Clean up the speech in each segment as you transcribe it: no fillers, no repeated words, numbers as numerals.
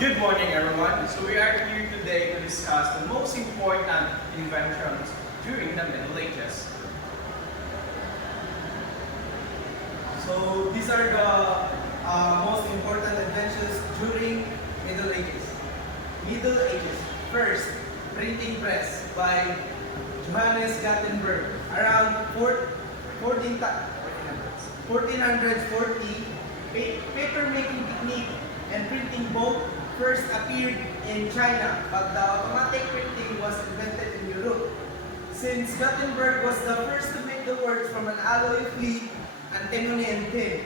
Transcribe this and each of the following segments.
Good morning, everyone. So we are here today to discuss the most important inventions during the Middle Ages. So these are the most important inventions during Middle Ages. Middle Ages. First, printing press by Johannes Gutenberg. Around 1440, paper making technique and printing both first appeared in China, but the automatic printing was invented in Europe. Since Gutenberg was the first to make the words from an alloy fleet, antimony and tin,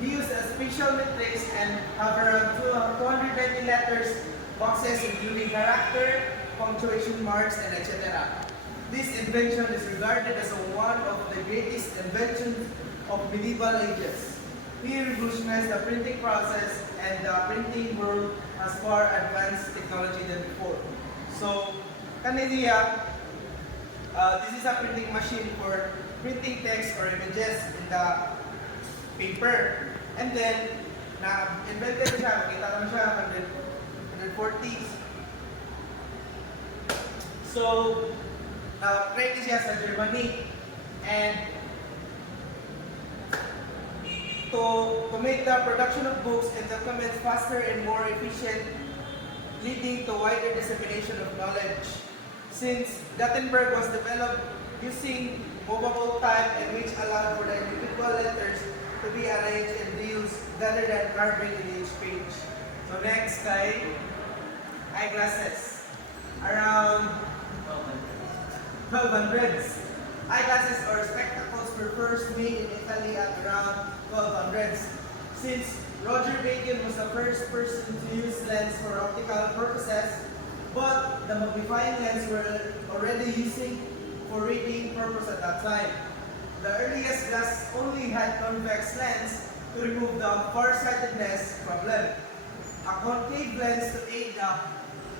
he used a special matrix and have around 290 letters, boxes including character, punctuation marks, and etc. This invention is regarded as one of the greatest inventions of medieval ages. He revolutionized the printing process and the printing world as far advanced technology than before. So, kanina, this is a printing machine for printing text or images in the paper. And then, na-invented siya, makita naman siya, 140s. So, na-create siya sa Germany. And to make the production of books and documents faster and more efficient, leading to wider dissemination of knowledge. Since Gutenberg was developed using movable type and which allowed for the individual letters to be arranged in reels rather than carving in each page. So next kay eyeglasses. Around 1200s. Eyeglasses or spectacles were first made in Italy at around 1200s. Since Roger Bacon was the first person to use lens for optical purposes, but the magnifying lens were already using for reading purpose at that time. The earliest glass only had convex lens to remove the farsightedness problem. A concave lens to aid the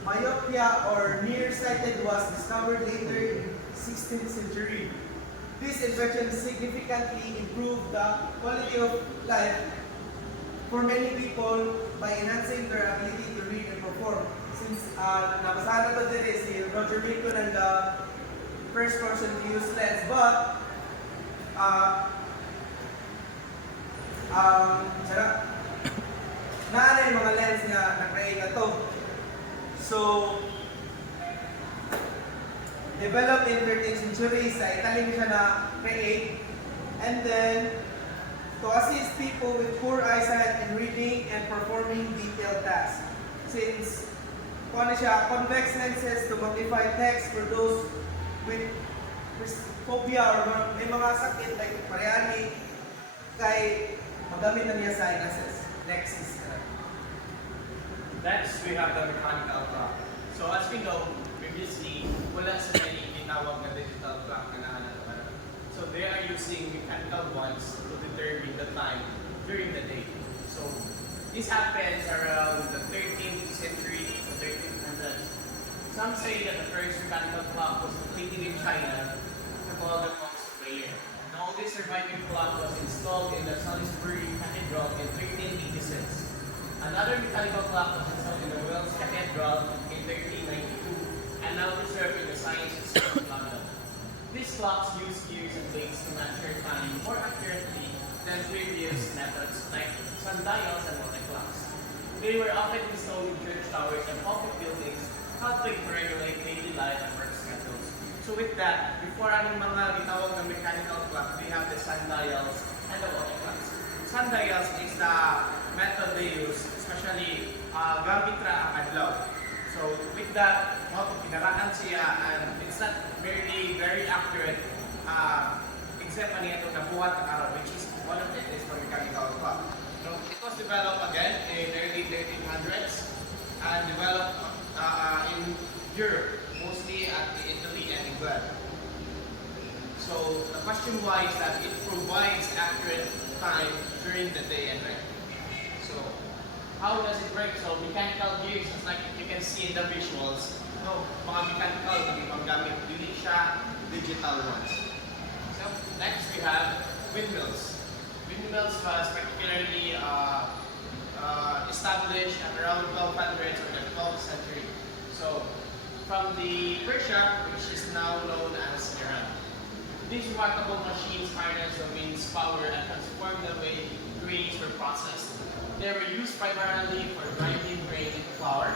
myopia or nearsighted was discovered later in 16th century. This invention significantly improved the quality of life for many people by enhancing their ability to read and perform. Since nabasahan na to din si Roger Bacon and the first person to use lens, but naano yung mga lens nga na-create na to. So, developed in 13th century, sa Italy siya na-create. And then, to assist people with poor eyesight in reading and performing detailed tasks. Since, kung ano siya, convex lenses to magnify text for those with phobia or may mga sakit like parehani, kay magamit na niya sa eyeglasses. Next is Next, we have the mechanical clock. So as we know, previously, wala sa tinawag na digital clock na nakalala. So they are using mechanical ones to determine the time during the day. So this happens around the 13th century to 1300s. Some say that the first mechanical clock was completed in China called the Fox Player. The oldest surviving clock was installed in the Salisbury Cathedral in 1386. Another mechanical clock was installed in the Wells Cathedral in 1392 and now preserved in the Science Museum of London. These clocks use gears and blades to measure time more accurately than previous methods like sundials and multi-clocks. They were often installed in church towers and public buildings, helping to regulate daily life and work schedules. So with that, before aning mga gitawag ng mechanical clock, we have the sundials and the multi-clocks. Sundials is the method they use, especially gamit ra ang adlaw. So with that, pinarakan siya and it's not very accurate except pa niya ito nabuhat ang araw, which is one of it is the mechanical clock. So it was developed again in early 1300s and developed in Europe, mostly at Italy and England. So the question why is that it provides accurate time during the day and night. So how does it work? So mechanical gears, just like you can see in the visuals, no, mga mechanical, hindi gamit, hindi siya digital ones. So next we have windmills. Windmills was particularly established at around 1200s or the 12th century. So, from the Persia, which is now known as Iran. These remarkable machines harness the wind's power and transform the way grains were processed. They were used primarily for grinding grain into flour.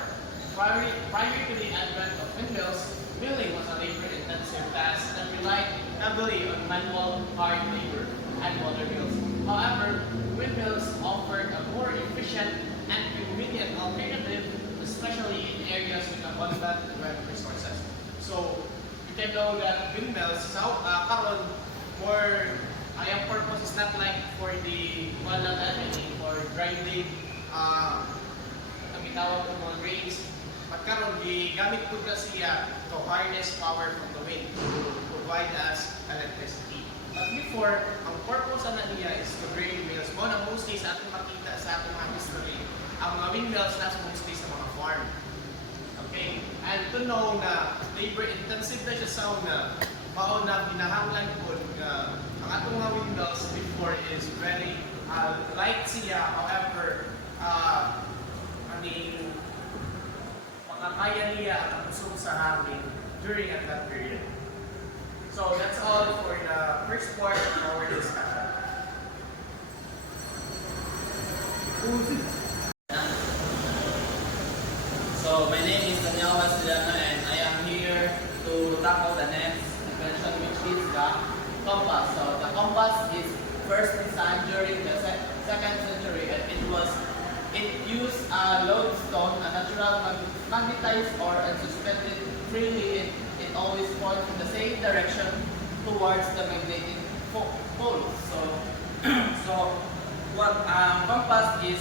Prior to the advent of windmills, milling was a labor-intensive task that relied heavily on manual, hard labor and water mills. However, windmills offered a more efficient and convenient alternative, especially in areas with abundant wet resources. So, you can know that windmills karon more ayang purpose is not like for the for grinding ang gitawag ng mga grains, but karon gigamit pud na siya to harness power from the wind to provide us electricity. But before, ang purpose na niya is to grain mills. Mo na mostly sa atong makita sa atong mga history, ang mga windmills nasa mostly sa mga farm. Okay? And to know na labor-intensive na siya sa una, mao na kinahanglan po nga ang atong mga windmills before is very light siya, however, makakaya niya ang usog sa hangin during that period. So that's all for the first part of our discussion. So my name is Daniel Vasilana and I am here to tackle the next invention, which is the compass. So the compass is first designed during the second century, and it used a lodestone, a natural magnetized or unsuspended freely. It always points in the same direction towards the magnetic pole. So what compass is,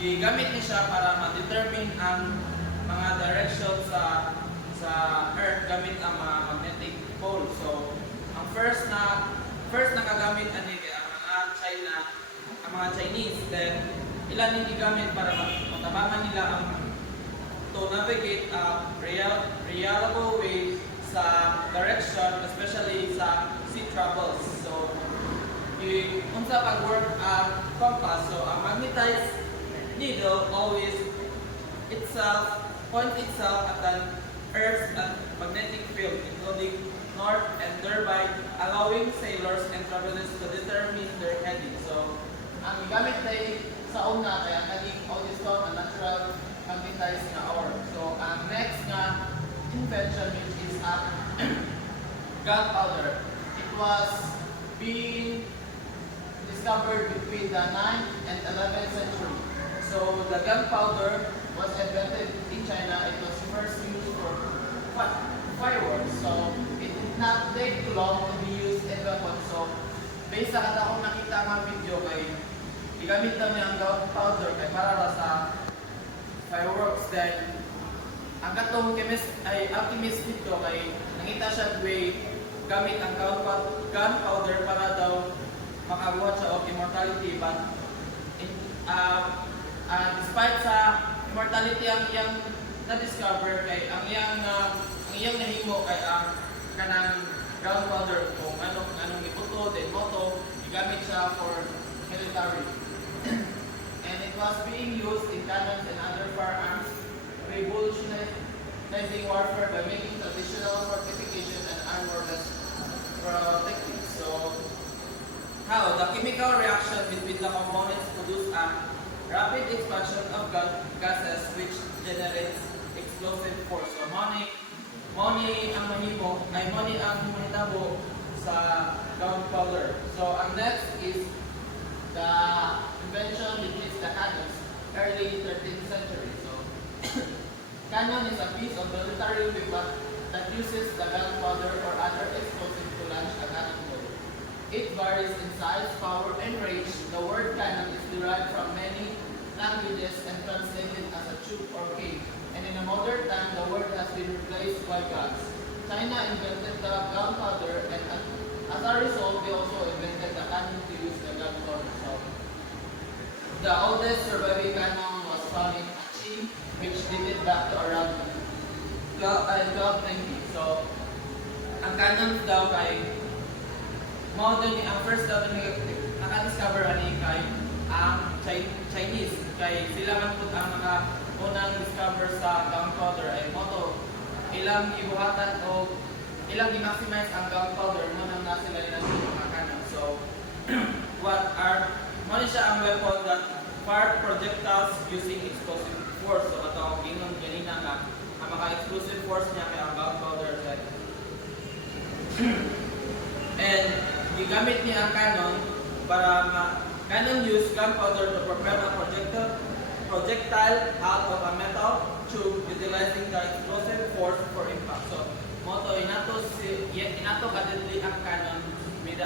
gigamit niya siya para ma-determine ang mga direction sa Earth gamit ang mga magnetic pole. So ang first nakagamit ani ang mga Chinese, then ilan yung gigamit para matabangan nila ang to navigate a reliable way sa direction, especially sa sea travels. So unsa pag-work ang compass, so ang magnetized needle always points itself at an Earth's magnetic field, including north, and thereby allowing sailors and travelers to determine their heading. So ang gamit ay sa una kaya kaning lodestone, a natural magnetized na oar. So ang next na invention, which is gunpowder. It was being discovered between the 9th and 11th century. So the gunpowder was invented in China. It was first used for fireworks. So it did not take too long to be used in weapons. So based sa kada akong nakita ng video kay igamit namin ang gunpowder kay para sa fireworks. Then ang katong alchemist dito kay nangita siya way gamit ang gunpowder para daw makabuhat siya og immortality, but despite sa immortality ang iyang na-discover kay ang iyang nahimo kay ang kanang gunpowder kung anong iputo then moto gigamit siya for military. And it was being used in cannons and other firearms, revolutionizing warfare by making traditional fortification and armor less protective. So how the chemical reaction between the components produce a rapid expansion of gases which generates explosive force. So money ang mahitabo sa gunpowder. So ang next is the invention, which is the cannons, early 13th century. So cannon is a piece of military weapon that uses the gunpowder or other explosive to launch a cannonball. It varies in size, power, and range. The word cannon is derived from many languages and translated as a tube or cave. And in a modern time, the word has been replaced by guns. China invented the gunpowder, and as a result, they also invented the cannon to use the gunpowder. So the oldest surviving cannon was found in Aqi, which dated back to around 1290. So ang cannon daw kay modern ang first daw na naka-discover ani kay ang Chinese. Kay sila man po ang mga unang discover sa gunpowder ay moto ilang gibuhatan o ilang gi-maximize ang gunpowder mo nang nasa sila ilang mga cannon. So what are mo siya ang weapon that fire projectiles using explosive force. So ito ang gingon ganina nga ang mga explosive force niya kay ang gunpowder set. And gigamit niya ang cannon para cannon use gunpowder to propel a projectile out of a metal tube utilizing the explosive force for impact. So, moto inato kadili ang cannon with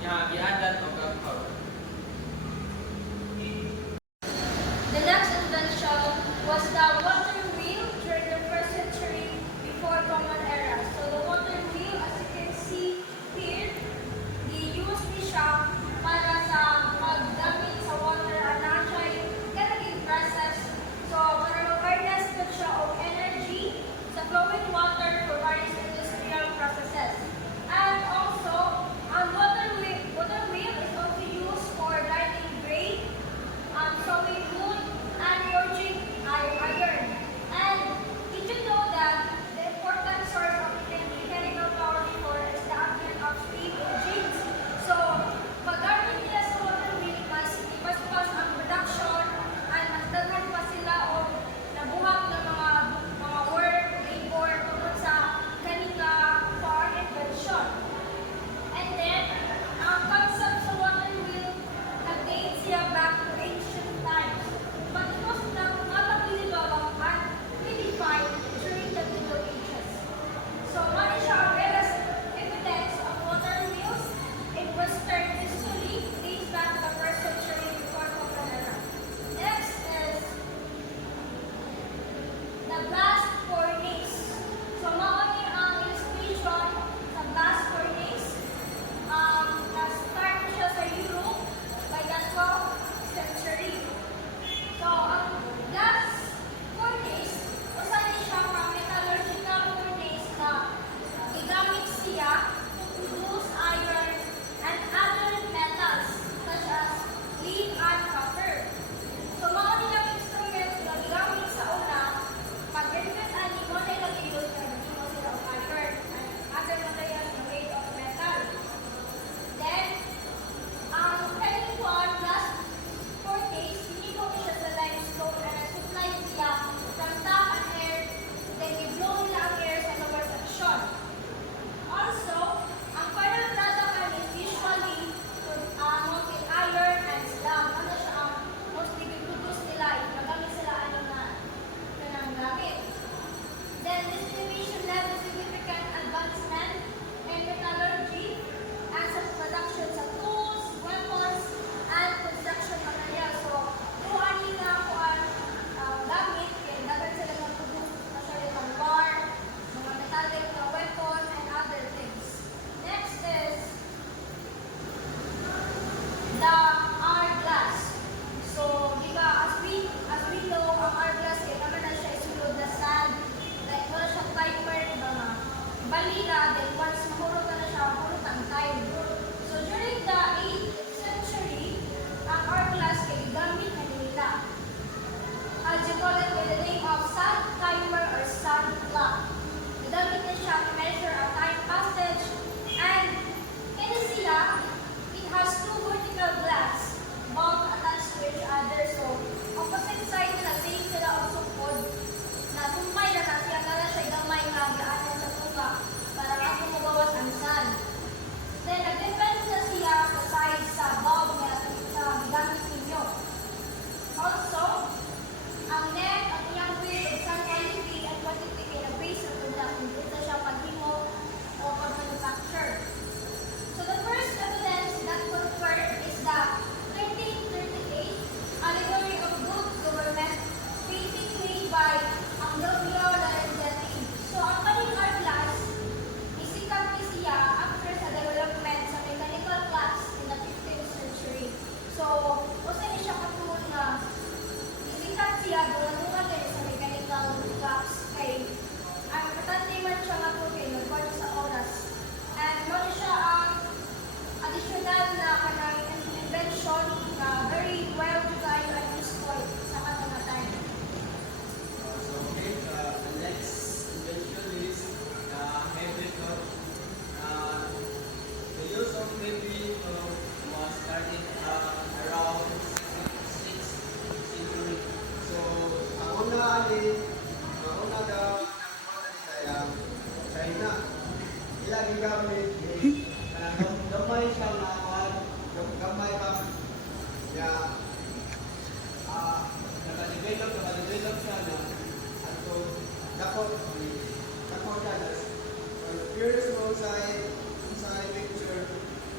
giandan o gunpowder. The next invention was the water wheel during the first century before Common Era. So the water wheel, as you can see here, i-use ni siya para sa paggamit sa water at actually kanaging process. So para mag-harness po siya of energy sa flowing water for various industrial processes. And also, ang water wheel is also used for grinding grain, sewing wood, and forging iron. And did you know that the important source of mechanical power before is the advent of steam engines? So, pag-gamit nila sa water wheel, mas pas ang production at mas daghan pa sila o nabuhat ng mga work, labor tungkol sa kanila power invention. And then, ang concept sa water wheel nag-date siya back to ancient times. But it was not available and redefined during the Middle Ages. So, what is our earliest evidence of water wheels in Western history dates back to the first century before Common Era. Next is the blast furnace. So, mauni ang illustration sa blast furnace. Na-start siya sa Europe by the 12th century. So, ang blast furnace, usa ni siya from metallurgical furnace na gigamit siya to produce iron and other metals such as lead and copper. So, mga nilang instrument na gigamit sa una, pag ani, una daw kaya China. Ila gigamit gamay siya na gamay pa. Ya naka-develop siya na ato dako siya na pure small side picture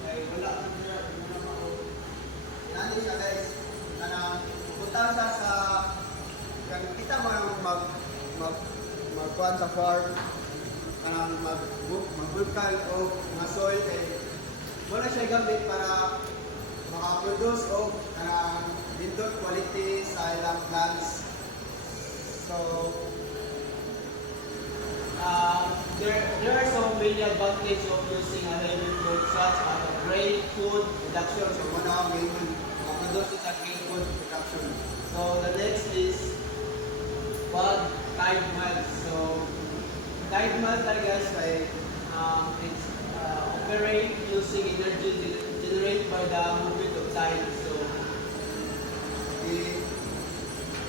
ay wala man siya muna mao. Nani siya guys kanang utang siya sa kan kita magkuhan sa farm kanang mag-vulkan o mga soil kay wala siya gamit para makaproduce o kanang lindot quality sa ilang plants. So there are so many advantages of using a heavy food such as a great food production. So one of main produce is a great food production. So the next is what tide miles. So tide miles like guys like it's operate using energy generated by the movement of tide. So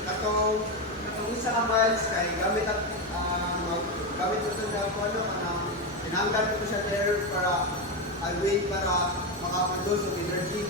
katong isa ka miles kay gamit at gamit ito sa ano kanang tinanggal ko siya there para highway para makaproduce of energy.